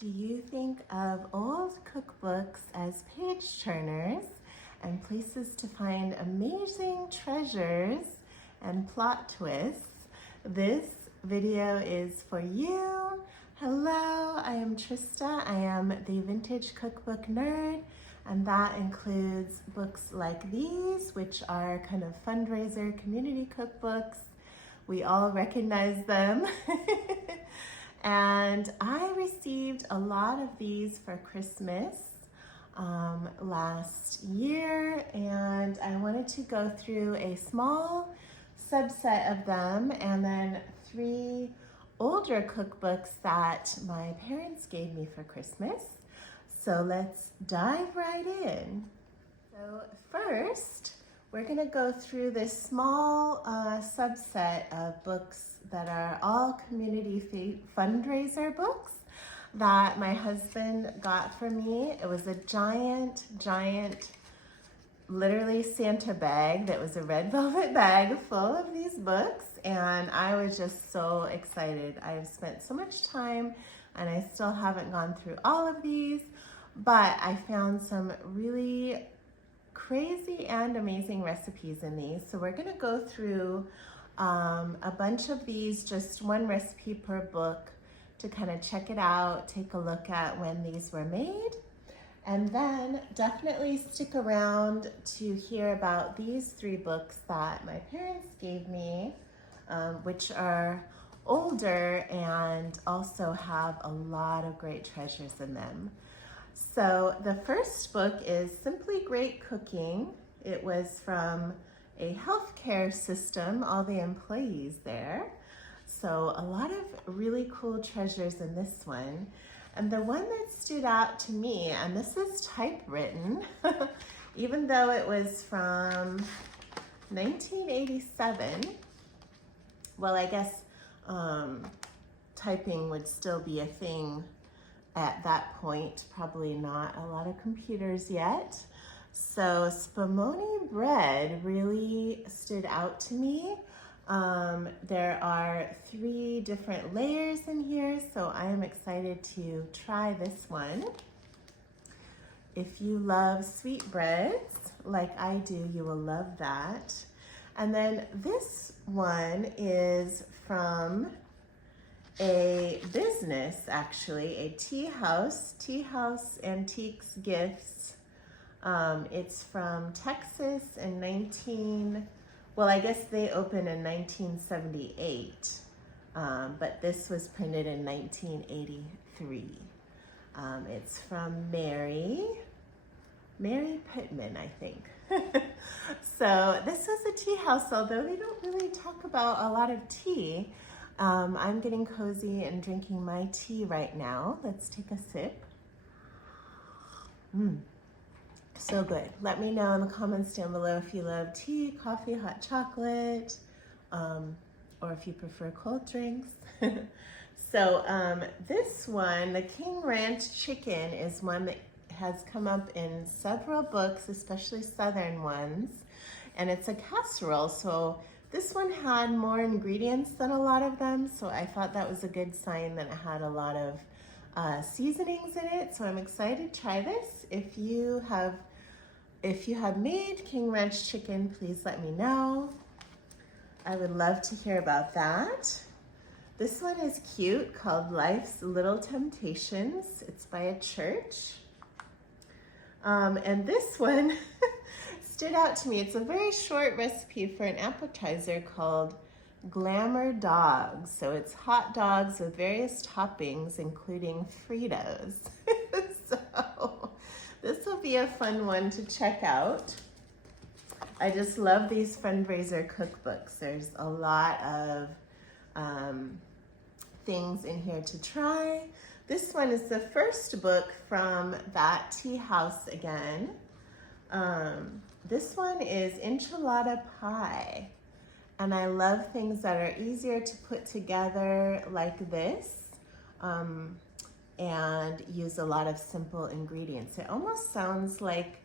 Do you think of old cookbooks as page turners and places to find amazing treasures and plot twists? This video is for you. Hello, I am Trista. I am the vintage cookbook nerd, and that includes books like these, which are kind of fundraiser community cookbooks. We all recognize them. And I received a lot of these for Christmas last year, and I wanted to go through a small subset of them and then 3 older cookbooks that my parents gave me for Christmas. So let's dive right in. So first, we're going to go through this small subset of books that are all community fundraiser books that my husband got for me. It was a giant, literally Santa bag that was a red velvet bag full of these books, and I was just so excited. I've spent so much time and I still haven't gone through all of these, but I found some really crazy and amazing recipes in these. So we're gonna go through a bunch of these, just one recipe per book, to kind of check it out, take a look at when these were made, and then definitely stick around to hear about these 3 books that my parents gave me, which are older and also have a lot of great treasures in them. So the first book is Simply Great Cooking. It was from a healthcare system, all the employees there. So a lot of really cool treasures in this one. And the one that stood out to me, and this is typewritten, even though it was from 1987, well, I guess typing would still be a thing at that point, probably not a lot of computers yet. So spumoni bread really stood out to me. There are 3 different layers in here, so I am excited to try this one. If you love sweetbreads like I do, you will love that. And then this one is from a business, actually, a tea house Antiques Gifts. It's from Texas in I guess they opened in 1978, but this was printed in 1983. It's from Mary Pittman, I think. So this is a tea house, although they don't really talk about a lot of tea. I'm getting cozy and drinking my tea right now. Let's take a sip. So good. Let me know in the comments down below if you love tea, coffee, hot chocolate, or if you prefer cold drinks. So this one, the King Ranch chicken, is one that has come up in several books, especially Southern ones, and it's a casserole. So this one had more ingredients than a lot of them, so I thought that was a good sign that it had a lot of seasonings in it. So I'm excited to try this. If you have made King Ranch chicken, please let me know. I would love to hear about that. This one is cute, called Life's Little Temptations. It's by a church. And this one stood out to me. It's a very short recipe for an appetizer called Glamour Dogs. So it's hot dogs with various toppings, including Fritos. So this will be a fun one to check out. I just love these fundraiser cookbooks. There's a lot of things in here to try. This one is the first book from that tea house again. This one is enchilada pie. And I love things that are easier to put together like this, and use a lot of simple ingredients. It almost sounds like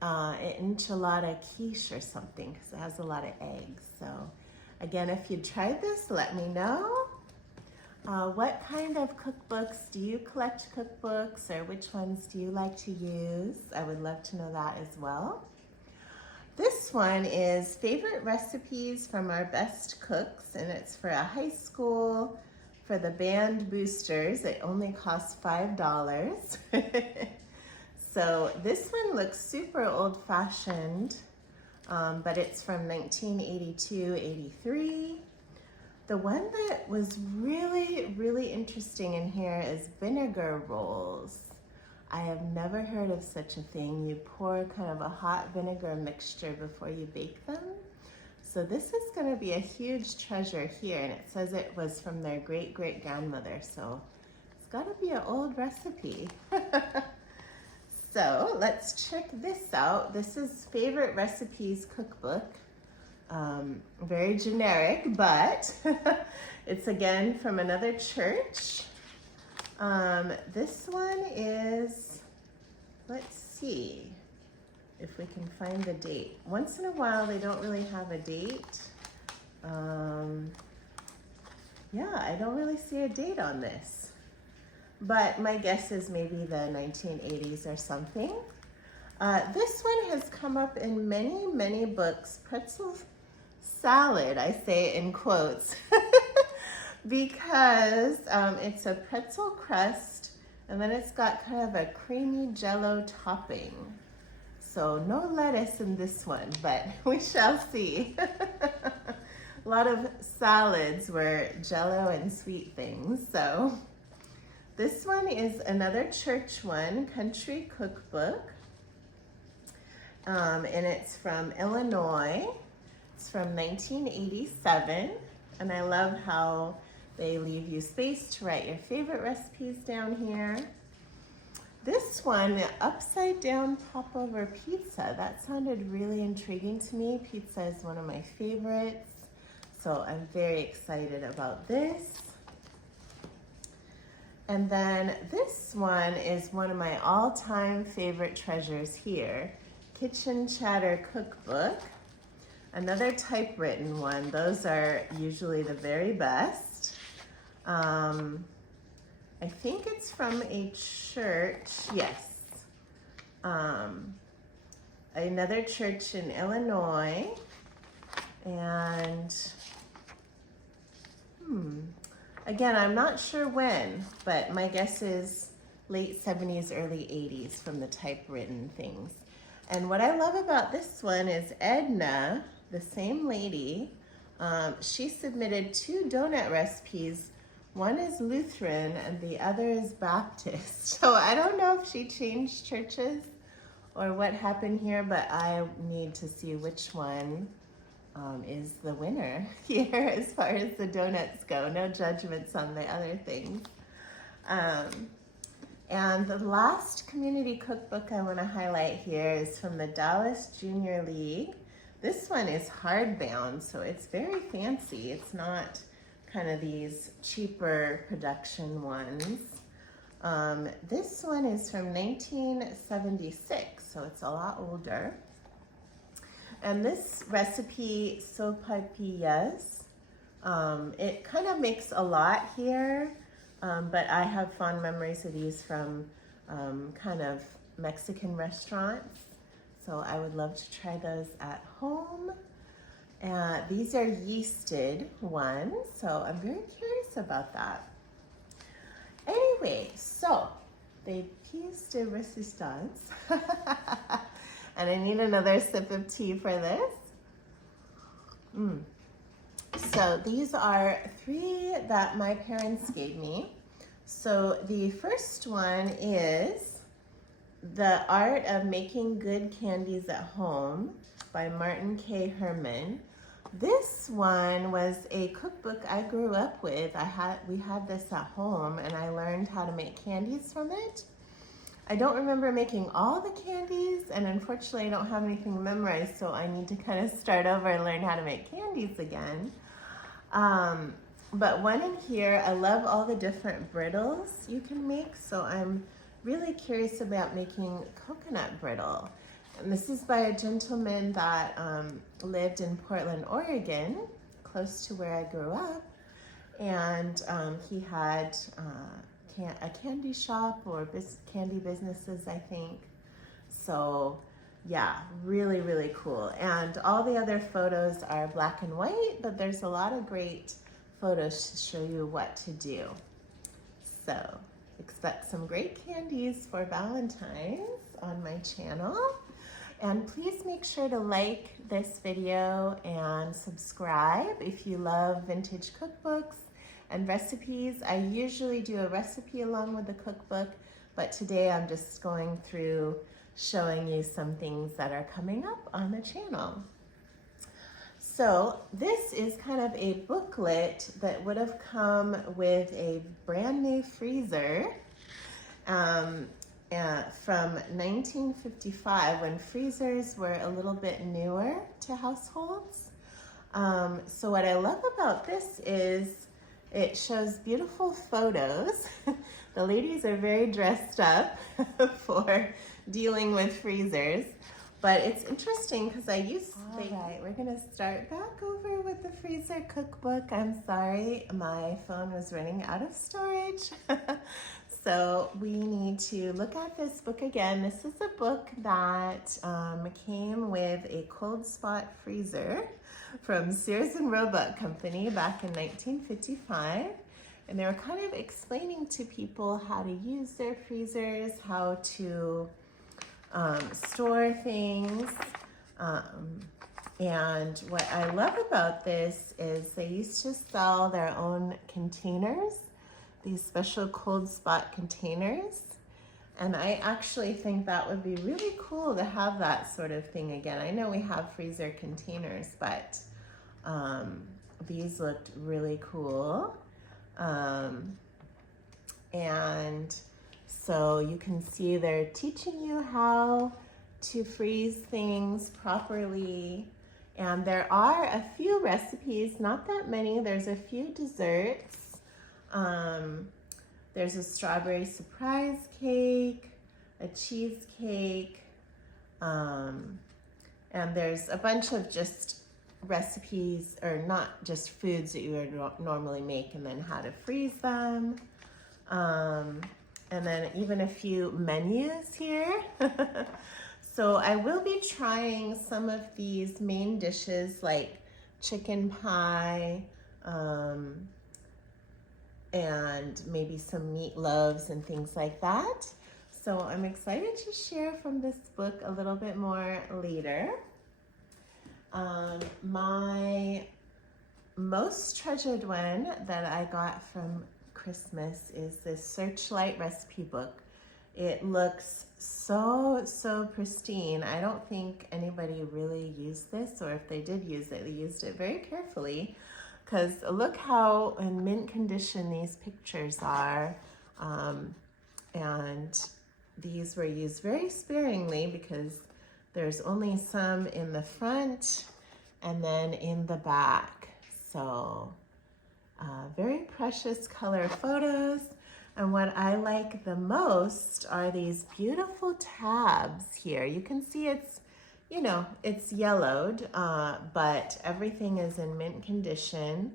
an enchilada quiche or something, because it has a lot of eggs. So again, if you tried this, let me know. What kind of cookbooks? Do you collect cookbooks, or which ones do you like to use? I would love to know that as well. This one is favorite recipes from our best cooks, and it's for a high school for the band boosters. It only costs $5. So this one looks super old-fashioned, but it's from 1982-83. The one that was really, really interesting in here is vinegar rolls. I have never heard of such a thing. You pour kind of a hot vinegar mixture before you bake them. So this is going to be a huge treasure here, and it says it was from their great-great-grandmother, so it's got to be an old recipe. So let's check this out. This is Favorite Recipes Cookbook. Very generic, but it's again from another church. This one is, let's see if we can find the date. Once in a while, they don't really have a date. Yeah, I don't really see a date on this, but my guess is maybe the 1980s or something. This one has come up in many, many books. Pretzel salad, I say in quotes, because it's a pretzel crust, and then it's got kind of a creamy jello topping. So no lettuce in this one, but we shall see. A lot of salads were jello and sweet things. So this one is another church one, Country Cookbook, and it's from Illinois. It's from 1987, and I love how they leave you space to write your favorite recipes down here. This one, upside down popover pizza, that sounded really intriguing to me. Pizza is one of my favorites, so I'm very excited about this. And then this one is one of my all-time favorite treasures here, Kitchen Chatter Cookbook. Another typewritten one. Those are usually the very best. I think it's from a church, yes. Another church in Illinois. And again, I'm not sure when, but my guess is late 70s, early 80s from the typewritten things. And what I love about this one is Edna, the same lady, she submitted 2 donut recipes. One is Lutheran and the other is Baptist. So I don't know if she changed churches or what happened here, but I need to see which one is the winner here as far as the donuts go. No judgments on the other things. And the last community cookbook I want to highlight here is from the Dallas Junior League. This one is hardbound, so it's very fancy. It's not kind of these cheaper production ones. This one is from 1976, so it's a lot older. And this recipe, sopapillas, it kind of makes a lot here, but I have fond memories of these from kind of Mexican restaurants. So I would love to try those at home. These are yeasted ones, so I'm very curious about that. Anyway, so the pièce de résistance, and I need another sip of tea for this. So these are 3 that my parents gave me. So the first one is The Art of Making Good Candies at Home by Martin K. Herman. This one was a cookbook I grew up with. We had this at home, and I learned how to make candies from it. I don't remember making all the candies, and unfortunately I don't have anything memorized, so I need to kind of start over and learn how to make candies again. But one in here, I love all the different brittles you can make, so I'm really curious about making coconut brittle. And this is by a gentleman that lived in Portland, Oregon, close to where I grew up. And he had a candy shop or candy businesses, I think. So yeah, really, really cool. And all the other photos are black and white, but there's a lot of great photos to show you what to do. So expect some great candies for Valentine's on my channel. And please make sure to like this video and subscribe if you love vintage cookbooks and recipes. I usually do a recipe along with the cookbook, but today I'm just going through showing you some things that are coming up on the channel. So this is kind of a booklet that would have come with a brand new freezer from 1955, when freezers were a little bit newer to households. So what I love about this is it shows beautiful photos. The ladies are very dressed up for dealing with freezers, but it's interesting because I used to think... All right, we're gonna start back over with the freezer cookbook. I'm sorry, my phone was running out of storage. So we need to look at this book again. This is a book that came with a cold spot freezer from Sears and Roebuck Company back in 1955. And they were kind of explaining to people how to use their freezers, how to store things. And what I love about this is they used to sell their own containers, these special cold spot containers. And I actually think that would be really cool to have that sort of thing again. I know we have freezer containers, but these looked really cool. And so you can see they're teaching you how to freeze things properly. And there are a few recipes, not that many. There's a few desserts. There's a strawberry surprise cake, a cheesecake, and there's a bunch of just recipes, or not just foods that you would normally make, and then how to freeze them. And then even a few menus here. So I will be trying some of these main dishes like chicken pie, and maybe some meatloaves and things like that. So I'm excited to share from this book a little bit more later. My most treasured one that I got from Christmas is this Searchlight recipe book. It looks so pristine. I don't think anybody really used this, or if they did use it, they used it very carefully, because look how in mint condition these pictures are. And these were used very sparingly because there's only some in the front and then in the back. So very precious color photos. And what I like the most are these beautiful tabs here. You can see it's, you know, it's yellowed, but everything is in mint condition.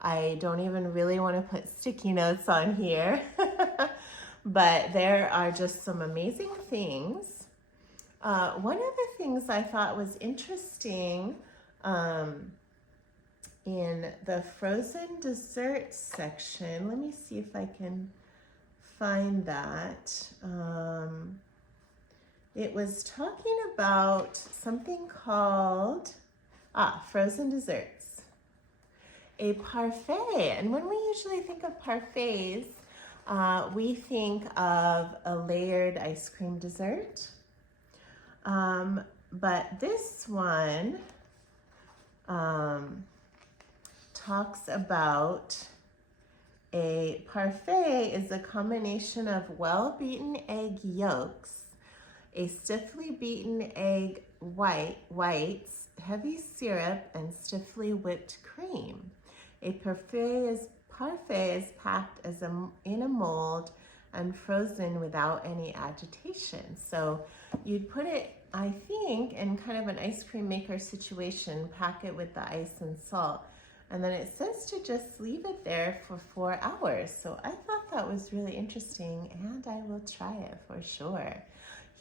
I don't even really want to put sticky notes on here, but there are just some amazing things. One of the things I thought was interesting in the frozen dessert section, let me see if I can find that. It was talking about something called frozen desserts, a parfait. And when we usually think of parfaits, we think of a layered ice cream dessert. But this one talks about a parfait is a combination of well-beaten egg yolks, a stiffly beaten egg whites, heavy syrup, and stiffly whipped cream. A parfait is packed in a mold and frozen without any agitation. So you'd put it, I think, in kind of an ice cream maker situation, pack it with the ice and salt, And then it says to just leave it there for 4 hours. So I thought that was really interesting, and I will try it for sure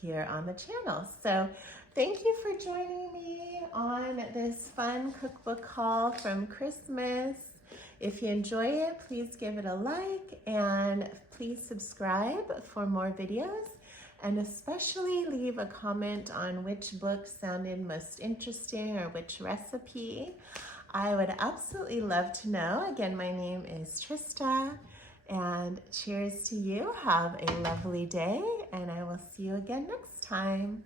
here on the channel. So thank you for joining me on this fun cookbook haul from Christmas. If you enjoy it, please give it a like and please subscribe for more videos, and especially leave a comment on which book sounded most interesting or which recipe. I would absolutely love to know. Again, my name is Trista, and cheers to you. Have a lovely day, and I will see you again next time.